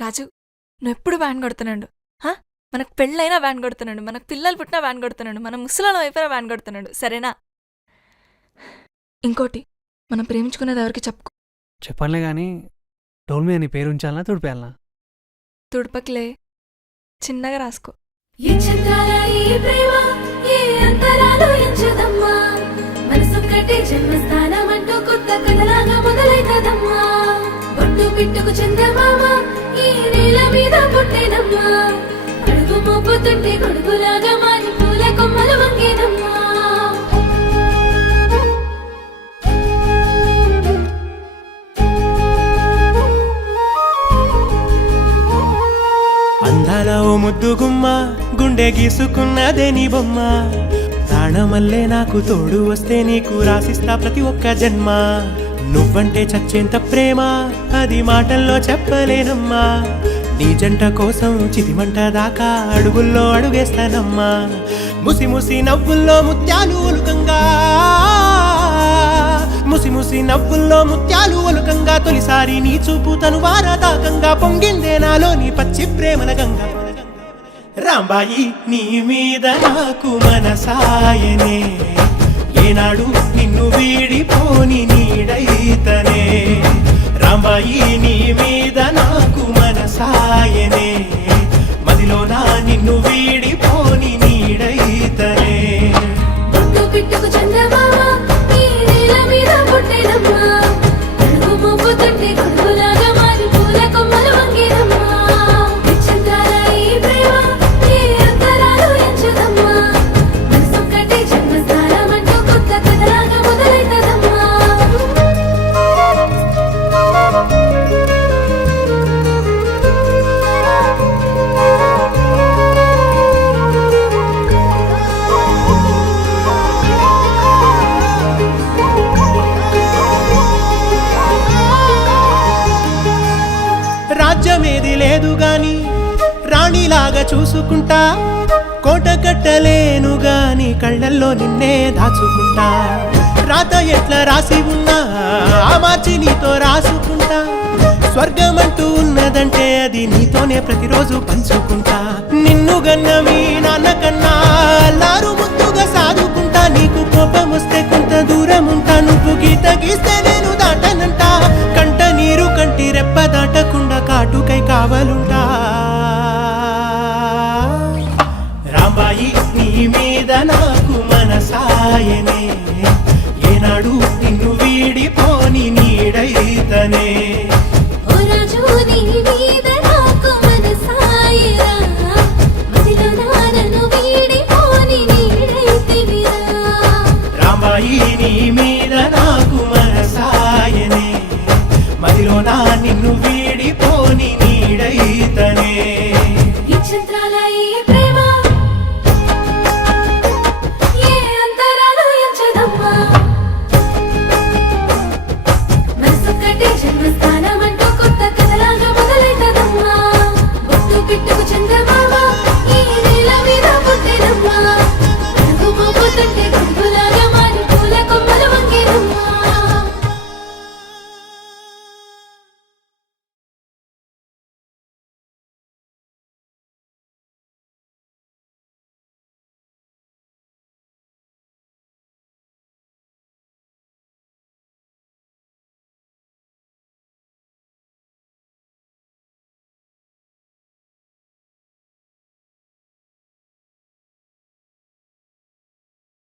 రాజు, నువ్వెప్పుడు వ్యాన్ కొడుతున్నాడు. మనకు పెళ్ళైనా వ్యాన్ కొడుతున్నాడు, మనకు పిల్లలు పుట్టినా వ్యాన్ కొడుతున్నాడు, మన ముసలాల వైపున వ్యాన్ కొడుతున్నాడు. సరేనా? ఇంకోటి, మనం ప్రేమించుకునేది ఎవరికి చెప్పుకో. చెప్పనులే కానీ డోల్ మీద నీ పేరు ఉంచాలనా తుడిపేయాలనా? తుడపకిలే, చిన్నగా రాసుకో. పిట్టుకు చందమామ ఈ నేల మీద పుట్టేనమ్మా, అడుగు మోపుతుంటే గొడుగులాగా మారి పూల కొమ్మలు వంగేనమ్మా. అందాల ఓ ముద్దు గుమ్మ, గుండె గీసుకున్నదే నీ బొమ్మ. ప్రాణమల్లే నాకు తోడు వస్తే నీకు రాసిస్తా ప్రతి ఒక్క జన్మ. నువ్వంటే చచ్చేంత ప్రేమ అది మాటల్లో చెప్పలేనమ్మా. నీ జంట కోసం చితిమంట దాకా అడుగుల్లో అడుగేస్తానమ్మా. ముసి ముసి నవ్వుల్లో ముత్యాలు ఒలుకంగా, ముసి ముసి నవ్వుల్లో ముత్యాలు ఒలుకంగా, తొలిసారి నీ చూపు తను వారదాకంగా పొంగిందే నాలో నీ పచ్చి ప్రేమల గంగా. రాంబాయి నీ మీద నాకు మనసాయనే, ఏనాడు నిన్ను వీడిపోని నీడైతనే. రాంబాయి నీ మీద నాకు మనసాయనే, మదిలోనా నిన్ను వీడిపోని నీడైతనే. పిట్టుకు చందమామ ఈ నేల మీద పుట్టేనమ్మా, అడుగు మోపుతుంటే గొడుగులాగా మారి పూల కొమ్మలు వంగేనమ్మా. రాజ్యమేది లేదు గాని రాణిలాగా చూసుకుంటా, కోట కట్టలేను గాని కళ్ళల్లో నిన్నే దాచుకుంటా. రాత ఎట్లా రాసి ఉన్నా ఆ మార్చి నీతో రాసుకుంటా. స్వర్గమంటూ ఉన్నదంటే అది నీతోనే ప్రతిరోజు పంచుకుంటా. నిన్ను గన్న మీ నాన్న కన్నా అల్లారు ముద్దుగా సాదుకుంటా. నీకు కోపం వస్తే కొంత దూరం ఉంటా, నువ్వు గీత గీస్తే నేను దాటనంటా. కంట నీరు కంటి రెప్ప దాటకుండా కాటుకై కావలుంటా. రాంబాయి నీ మీద నాకు మనసాయనే, ఏనాడు నిన్ను వీడిపోని నీడైతనే.